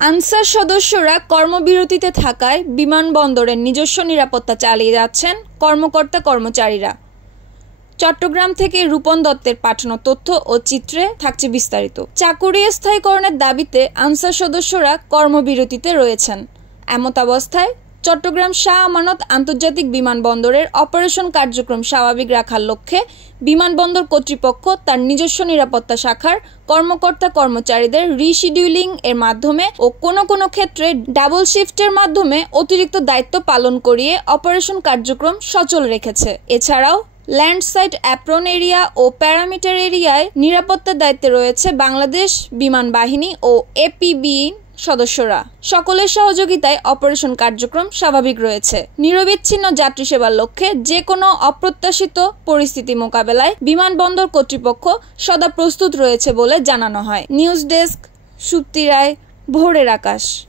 Answer সদস্যরা কর্মবিরতিতে থাকায় বিমানবন্দরের নিজস্ব নিরাপত্তা চালিয়ে যাচ্ছেন কর্মকর্তা কর্মচারীরা। চট্টগ্রাম থেকে রূপন দত্তের পাঠানো তথ্য ও চিত্রে থাকছে বিস্তারিত। চাকুরি স্থায়ীকরণের দাবিতে আনসার সদস্যরা কর্মবিরতিতে রয়েছেন। এমতাবস্থায় চট্টগ্রাম শাহ আমানত আন্তর্জাতিক বিমানবন্দরের অপারেশন কার্যক্রম স্বাভাবিক রাখার লক্ষ্যে বিমানবন্দর কর্তৃপক্ষ তার নিজস্ব নিরাপত্তা শাখার কর্মকর্তা কর্মচারীদের রিশিডিউলিং এর মাধ্যমে ও কোনো ক্ষেত্রে ডাবল শিফটের মাধ্যমে অতিরিক্ত দায়িত্ব পালন করিয়ে অপারেশন কার্যক্রম সচল রেখেছে। এছাড়াও ল্যান্ড সাইট অ্যাপ্রন এরিয়া ও প্যারামিটার এরিয়ায় নিরাপত্তার দায়িত্বে রয়েছে বাংলাদেশ বিমান বাহিনী ও এপিবি সদস্যরা। সকলের সহযোগিতায় অপারেশন কার্যক্রম স্বাভাবিক রয়েছে। নিরবিচ্ছিন্ন যাত্রী সেবার লক্ষ্যে যে কোনো অপ্রত্যাশিত পরিস্থিতি মোকাবেলায় বিমানবন্দর কর্তৃপক্ষ সদা প্রস্তুত রয়েছে বলে জানানো হয়। নিউজ ডেস্ক, সুপ্তি রায়, ভোরের আকাশ।